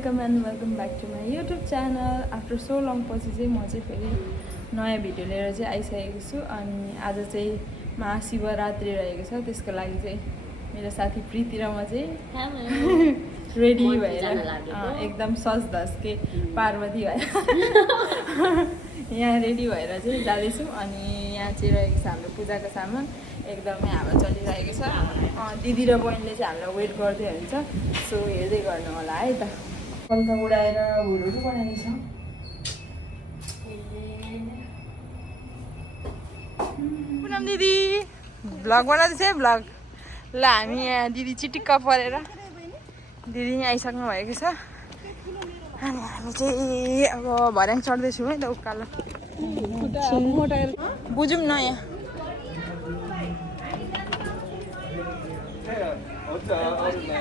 Welcome and welcome back to my YouTube channel. After so long पछि चाहिँ म चाहिँ फेरि नयाँ भिडियो लिएर चाहिँ आइसकेको छु। अनि आज चाहिँ महाशिवरात्रि रहेको छ, त्यसको लागि चाहिँ मेरो साथी प्रीति र म चाहिँ रेडी भएर एकदम सज धज के पार्वती भएर यहाँ रेडी भएर चाहिँ जाँदैछौँ। अनि यहाँ चाहिँ रहेको छ हाम्रो पूजाको सामान, एकदमै हावा चलिरहेको छ। दिदी र बहिनीले चाहिँ हामीलाई वेट गर्दै हुन्छ, सो हेर्दै गर्नु होला है त। पल्ट उडाएर भुलहरू बनाइन्छ। पुनम दिदी भ्लग बनाउँदैछ है, भ्लग। ल हामी यहाँ दिदी चिटिक्क परेर दिदी यहाँ आइसक्नु भएको छ। अनि हामी चाहिँ अब भर्याङ चढ्दैछौँ है त, उकालो बुझौँ न। यहाँ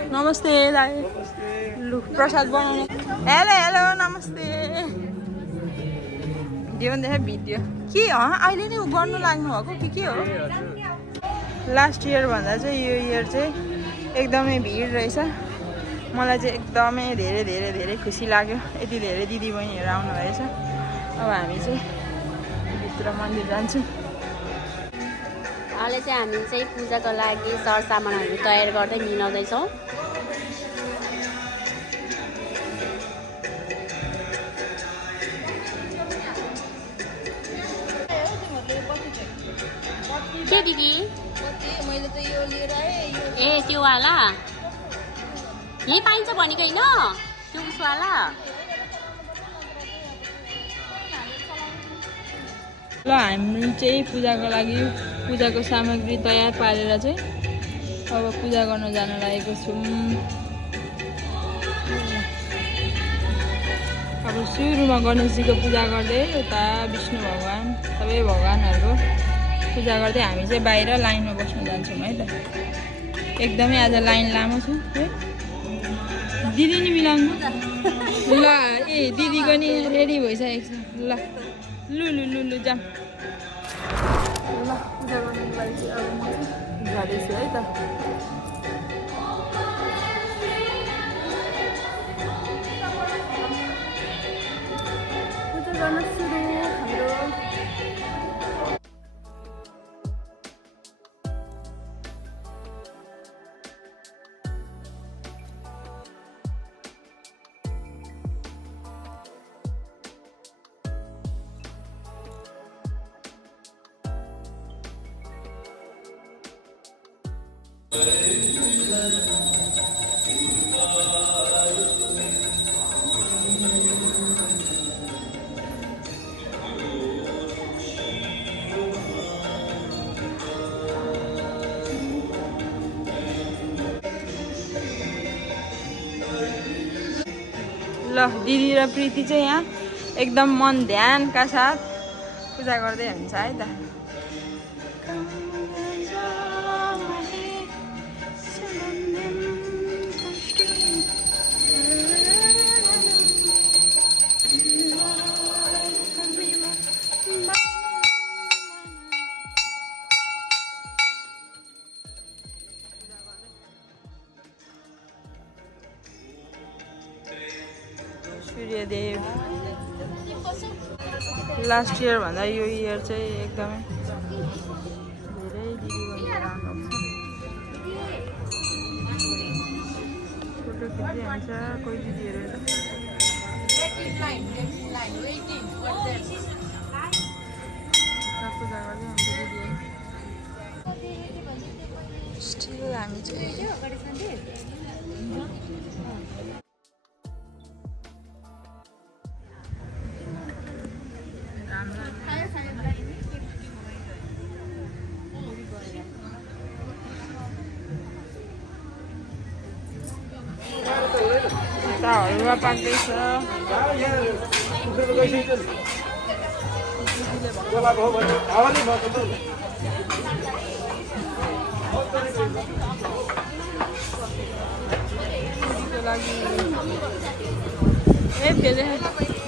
नमस्ते दाइ, लु प्रसाद बनाउनु। हेलो हेलो नमस्ते। भिडियो भन्दा भिडियो के अहिले नै गर्नु लाग्नु भएको के हो? लास्ट इयर भन्दा चाहिँ यो इयर चाहिँ एकदमै भिड रहेछ। मलाई चाहिँ एकदमै धेरै धेरै धेरै खुसी लाग्यो, यति धेरै दिदी बहिनीहरू आउनु भएछ। अब हामी चाहिँ भित्र मन्दिर जान्छौँ। अहिले चाहिँ हामी चाहिँ पूजाको लागि सरसामानहरू तयार गर्दै मिलाउँदैछौँ। के दिदी? मैले त यो लिएर आएँ। ए त्यो वाला यहीँ पाइन्छ भनेको होइन, त्यो उसवाला। ल हामी चाहिँ पूजाको लागि पूजाको सामग्री तयार पारेर चाहिँ अब पूजा गर्न जान लागेको छौँ। अब सुरुमा गणेशजीको पूजा गर्दै उता विष्णु भगवान् सबै भगवान्हरूको पूजा गर्दै हामी चाहिँ बाहिर लाइनमा बस्नु जान्छौँ है त। एकदमै आज लाइन लामो छ है। दिदी नि मिलाउनु ल। ए दिदीको नि रेडी भइसकेको छ। ल लु लु लु लु जाऊँ। ल पूजा गर्नुको लागि चाहिँ अब म चाहिँ जाँदैछु है त। पूजा गर्न सुरु हाम्रो। ल दिदी र प्रीति चाहिँ यहाँ एकदम मन ध्यानका साथ पूजा गर्दै हुन्छ है त। सूर्यदेव लास्ट इयर भन्दा यो इयर चाहिँ एकदमै धेरै दिदीबहिनीहरू आउनुहुन्छ। फोटो खिचिहाल्छ कोही दिदीहरू त। पूजा गर्दै हुन्छ दिदीहरू। स्टिल हामी चाहिँ हलुवा पाक्दैछ।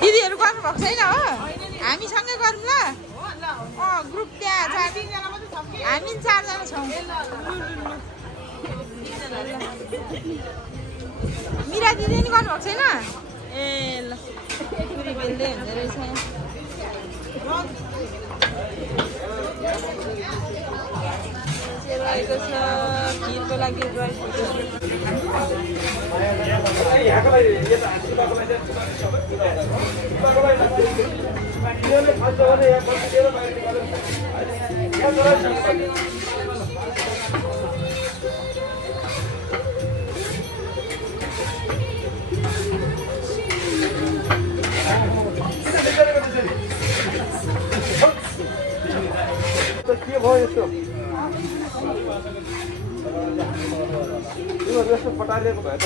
दिदीहरू गर्नुभएको छैन हो? हामीसँगै गरौँ ल। ग्रुप त्यहाँ हामी 4जना छौँ। मिरा दिदी नि गर्नुभएको छैन ए ल पुरी बेल्दै हुँदो रहेछ रहेको छ खिरको लागि ड्राई के भयो यस्तो यो यस्तो फटालिएको भयो त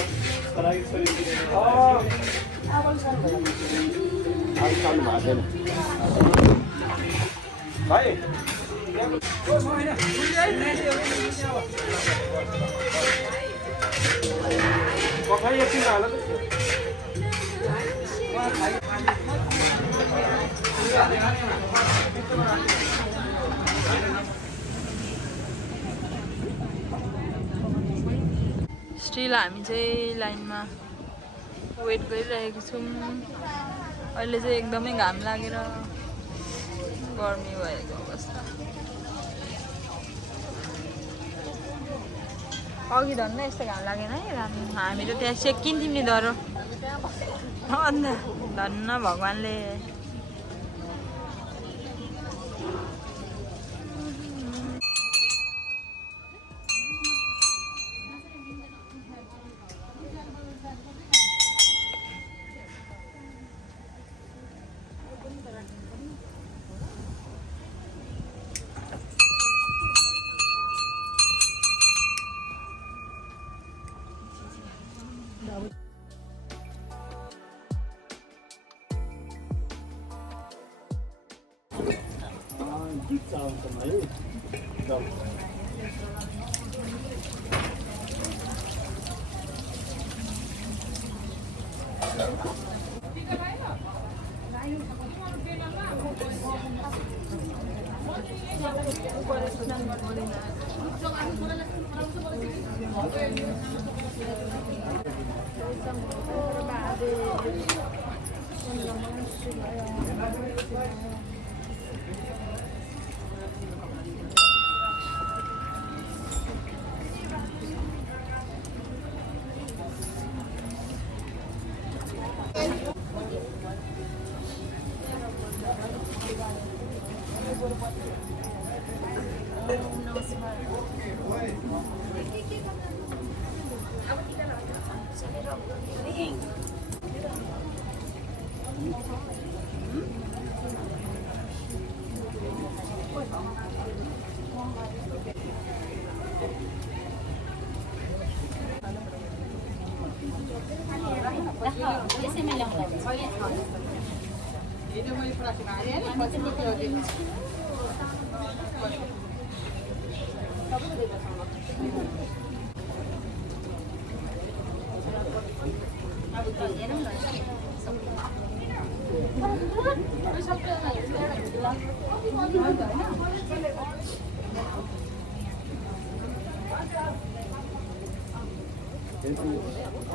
भाइ पकाइ एकछिन हाल स्टिल हामी चाहिँ लाइनमा वेट गरिरहेको छौँ अहिले चाहिँ एकदमै घाम लागेर गर्मी भएको अवस्था अघि धन्न यस्तो घाम लागेन है हामी त त्यहाँ सेकिन्थ्यौँ नि डर अन्त धन्न भगवान्ले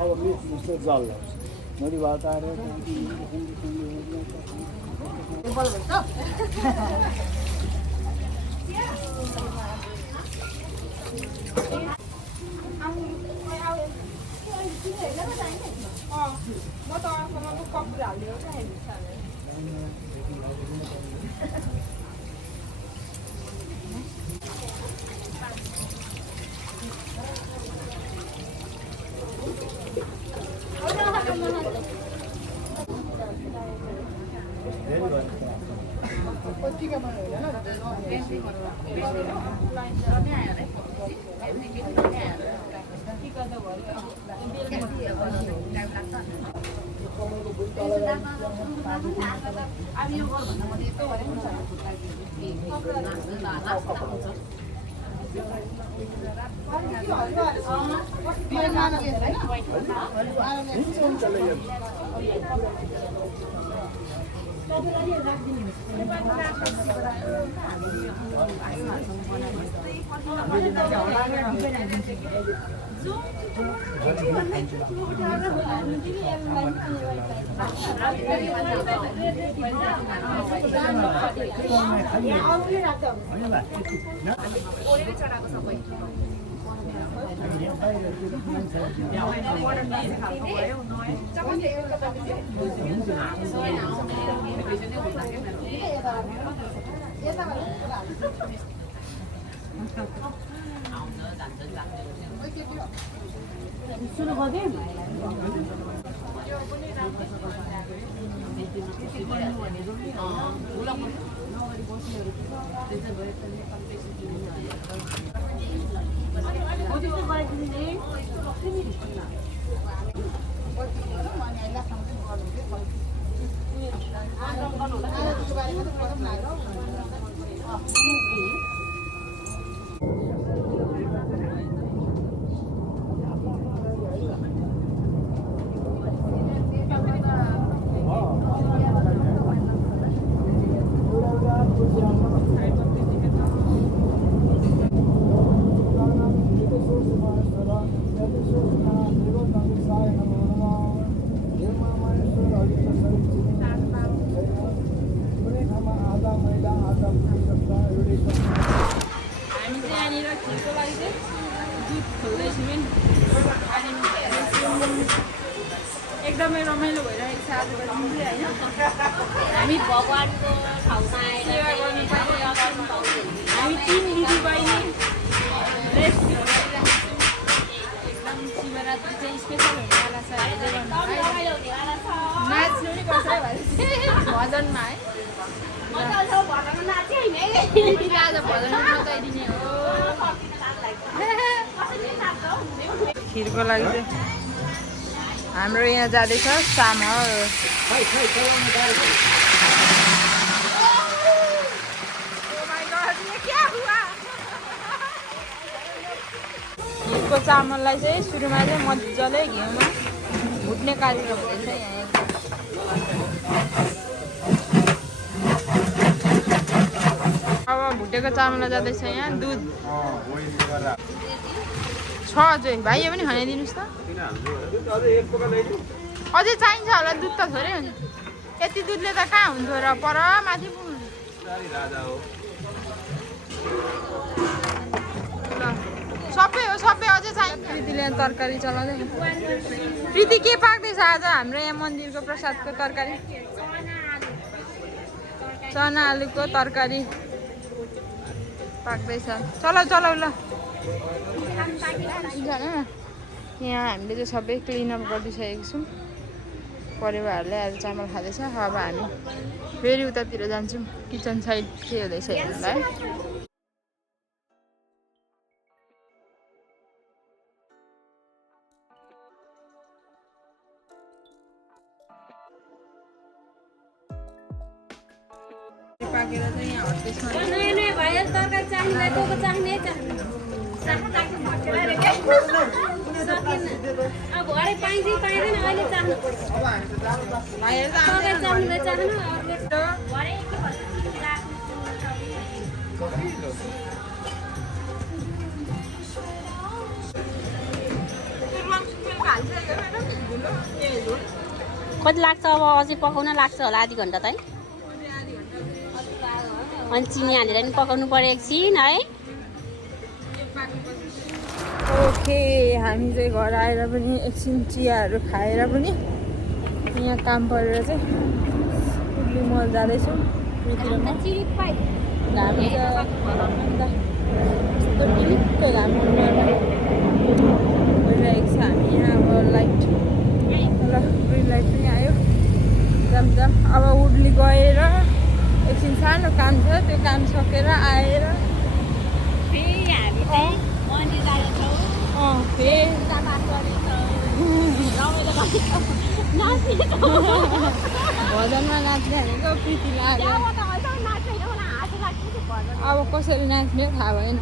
अब मिक्स जल नदी वाताएर म त अर्कोमा कपुर हालिदियो सुरु गरिदिउँ एकदमै रमाइलो भइरहेको छ आजको दिन चाहिँ होइन हामी भगवानको ठाउँमा आएर सेवा गर्नु पाइने अवसर पाउँछौँ। हामी 3 दिदी बहिनी रेस्ट गरिरहेको छौँ। एकदम शिवरात्रि चाहिँ स्पेसल हुनेवाला छ अहिले नाच्नु पनि पर्छ भनेपछि भजनमा है आज भजन नचाइदिने हो। खिरको लागि चाहिँ हाम्रो यहाँ जाँदैछ चामल खिरको चामललाई चाहिँ सुरुमा चाहिँ मजाले घिउमा भुट्ने कार्यक्रम हुँदैछ यहाँ। अब भुटेको चामल जाँदैछ यहाँ दुध छ अझै भाइ यो पनि खनाइदिनुहोस् त। अझै चाहिन्छ होला दुध त थोरै हुन्छ यति दुधले त कहाँ हुन्थ्यो र पर माथि पुग्नु। सबै हो सबै अझै चाहिन्छ। प्रीतिले यहाँ तरकारी चलाउँदै प्रीति के पाक्दैछ आज हाम्रो यहाँ मन्दिरको प्रसादको तरकारी चना आलुको तरकारी पाक्दैछ। चलाउ चलाउ ल यहाँ हामीले चाहिँ सबै क्लिनअप गरिदिइसकेको छौँ। परिवारहरूले आज चामल खाँदैछ। अब हामी फेरि उतातिर जान्छौँ किचन साइड के हुँदैछ हेर्नुलाई। पाकेर चाहिँ यहाँ हट्दैछ। अब भरे पाइन्छ पाइँदैन अहिले चाहनु पर्छ कति लाग्छ अब अझै पकाउन लाग्छ होला आधी घन्टा त है। अनि चिनी हालेर नि पकाउनु पर्यो एकछिन है। ओके हामी चाहिँ घर आएर पनि एकछिन चियाहरू खाएर पनि यहाँ काम परेर चाहिँ उर्ली मल जाँदैछौँ। घाम यस्तो टिलिक्क घाम भइरहेको छ। हामी यहाँ अब लाइट ल ग्रिन लाइट पनि आयो जमजम। अब उर्ली गएर एकछिन सानो काम छ त्यो काम सकेर आएर भजनमा नाच्ने भनेको प्रीति लाग्यो। अब कसरी नाच्ने थाहा भएन।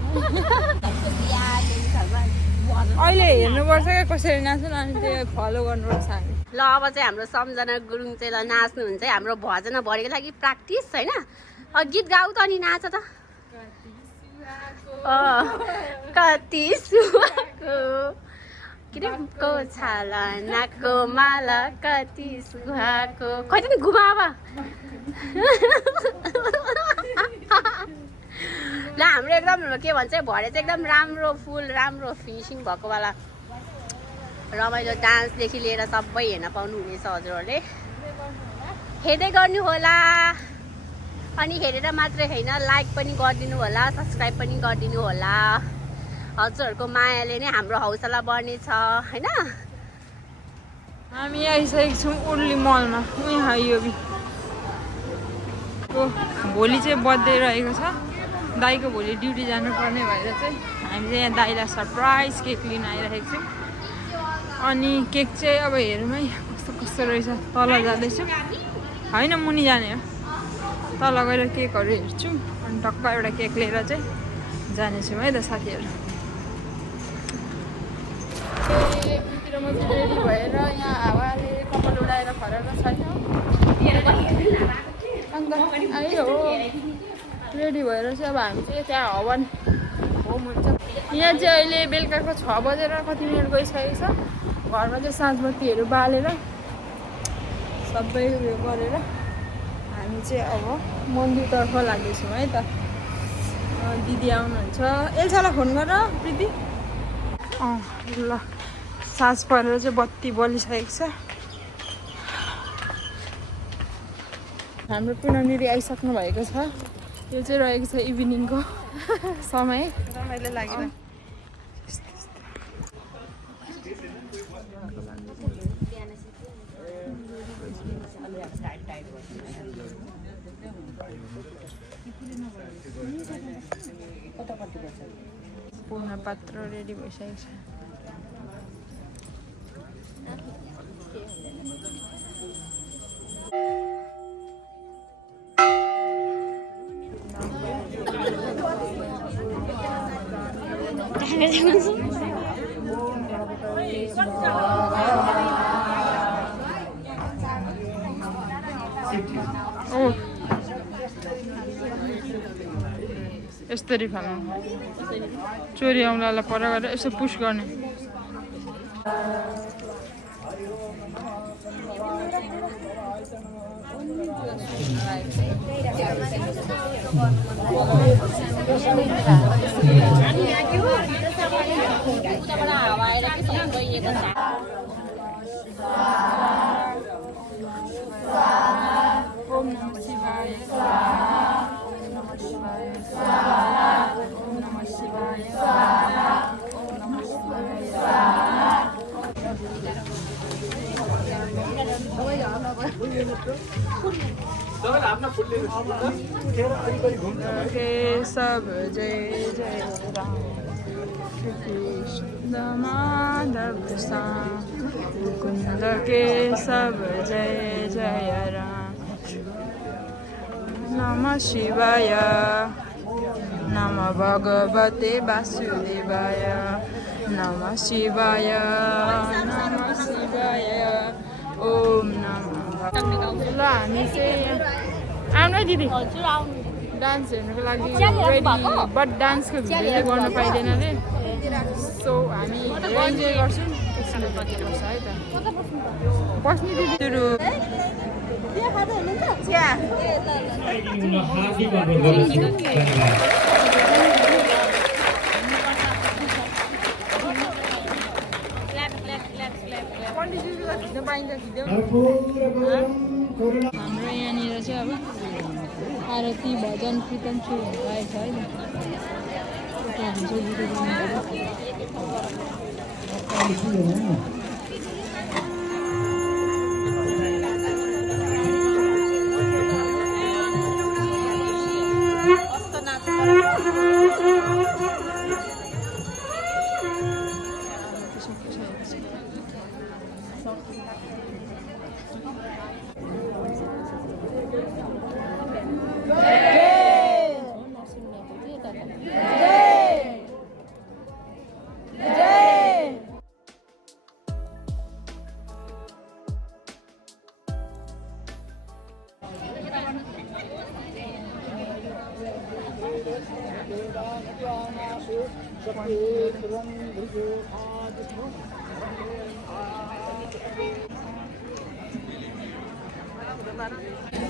अहिले हेर्नुपर्छ क्या कसरी नाच्नु अनि त्यो फलो गर्नुपर्छ हामी। ल अब चाहिँ हाम्रो सम्झना गुरुङ चाहिँ ल नाच्नुहुन्छ है हाम्रो भजन भरेको लागि प्र्याक्टिस होइन। गीत गाऊ त अनि नाच त। कति सुहाएको के अरे को छालानाको माला कति सुहाको खै त घुमावा ल हाम्रो एकदम के भन्छ भरे चाहिँ एकदम राम्रो फुल राम्रो फिनिसिङ भएको वाला रमाइलो डान्सदेखि लिएर सबै हेर्न पाउनुहुनेछ हजुरहरूले हेर्दै गर्नु होला अनि हेरेर मात्रै होइन लाइक पनि गरिदिनु होला सब्सक्राइब पनि गरिदिनु होला हजुरहरूको मायाले नै हाम्रो हौसला बढ्नेछ होइन हामी आइसकेको छौँ उर्ली मलमा यहाँ यो भोलि चाहिँ बर्थडे रहेको छ दाईको भोलि ड्युटी जानुपर्ने भएर चाहिँ हामी चाहिँ यहाँ दाईलाई सरप्राइज केक लिन आइरहेको छौँ अनि केक चाहिँ अब हेरौँ है कस्तो कस्तो रहेछ तल जाँदैछु होइन मुनि जाने हो तल गएर केकहरू हेर्छु अनि टक्क एउटा केक लिएर चाहिँ जानेछौँ है त साथीहरू रेडी भएर यहाँ हावाले कपाल उडाएर फरेर छैन अन्त आयो हो रेडी भएर चाहिँ अब हामी चाहिँ त्यहाँ हवन होम हुन्छ यहाँ चाहिँ अहिले बेलुकाको 6 बजेर कति मिनट गइसकेको छ घरमा चाहिँ साँझबत्तीहरू बालेर सबै उयो गरेर हामी चाहिँ अब मन्दिरतर्फ लाग्दैछौँ है त दिदी आउनुहुन्छ एल्सालाई फोन गर प्रीति ल साँझ परेर चाहिँ बत्ती बलिसकेको छ हाम्रो पुनमिरी आइसक्नु भएको छ यो चाहिँ रहेको छ इभिनिङको समय रमाइलो लाग्यो पूर्ण पात्र रेडी भइसकेको छ यसरी फाल्नु चोरी औँलालाई पर गरेर यसो पुस गर्ने सब जय जय राम कृष्ण माधव कुंद के सब जय जय राम नमः शिवाय नमः भगवते वासुदेवाय नमः शिवाय ओम नमः ल हामी चाहिँ आउनु दिदी डान्स हेर्नुको लागि रेडी बट डान्सको भिडियो चाहिँ गर्न पाइँदैन अरे सो हामी इन्जोय गर्छौँ एकछिन बस्नुपर्छ है त बस्ने दिदीहरू खिच्न पाइन्छ खिच्यो हाम्रो यहाँनिर चाहिँ अब आरती भजन कीर्तन सुरु हुन लागेको छ है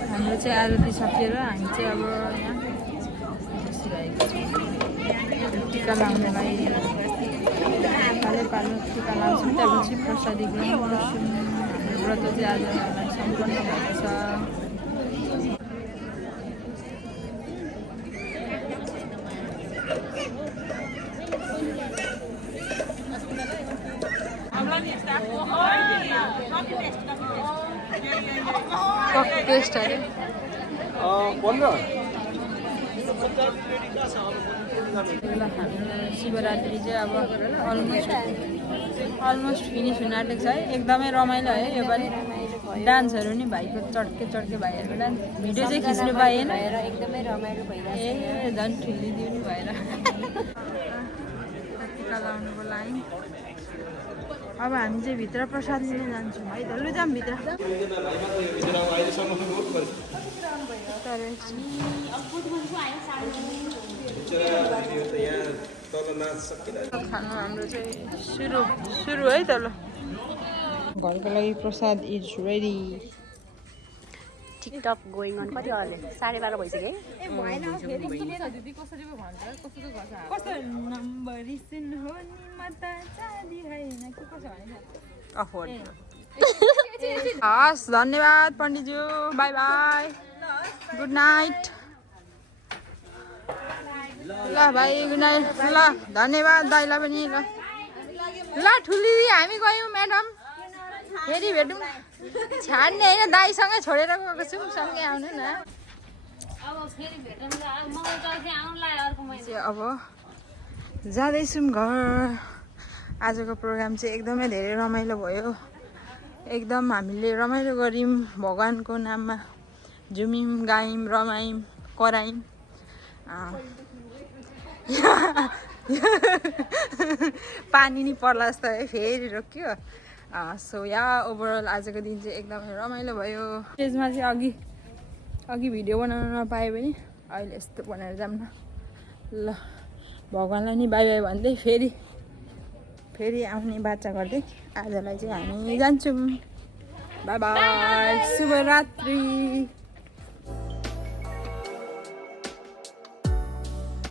हाम्रो चाहिँ आरती सकिएर हामी चाहिँ अब यहाँ बसिरहेको छौँ टिका लाउनलाई पालै पालो टिका लाउँछौँ त्यहाँपछि प्रसादी ग्रहण गर्छौँ हाम्रो व्रत चाहिँ आज सम्पन्न भएको छ कफी पेस्ट अरे 15 शिवरात्रि चाहिँ अब अलमोस्ट फिनिस हुन आँटेको छ है एकदमै रमाइलो है योपालि डान्सहरू नि भाइको चड्के भाइहरूको डान्स भिडियो चाहिँ खिच्नु पाएन एकदमै रमाइलो भइरहेको ए झन् ठुलिदियो नि भएर टिका लाउनुको लागि अब हामी चाहिँ भित्र प्रसाद लिन जान्छौँ है त लु जाऊँ भित्र खानु हाम्रो चाहिँ सुरु है त ल घरको लागि prasad is ready TikTok going on कति होला 12:30 भइसक्यो कस्तो नम्बर सुन्नु नि म त चाँदी हैन के कसो भने हस् धन्यवाद पण्डितज्यू बाई बाई गुड नाइट ल भाइ गुड नाइट ल धन्यवाद दाइलाई पनि ल ठुली हामी गयौँ म्याडम फेरि भेटौँ छाड्ने होइन दाइसँगै छोडेर गएको छौँ सँगै आउनु न अब जाँदैछौँ घर आजको प्रोग्राम चाहिँ एकदमै धेरै रमाइलो भयो एकदम हामीले रमाइलो गऱ्यौँ भगवान्को नाममा झुम्यौँ गायौँ रमायौँ करायौँ पानी नि पर्ला जस्तो है फेरि रोक्यो सो या ओभरअल आजको दिन चाहिँ एकदमै रमाइलो भयो स्टेजमा चाहिँ अघि भिडियो बनाउन नपाएँ भने अहिले यस्तो बनाएर जाऊँ न ल भगवान्लाई नि बाई बाई भन्दै फेरि आउने बाचा गर्दै आजलाई चाहिँ हामी जान्छौँ बाई बाई शुभरात्रि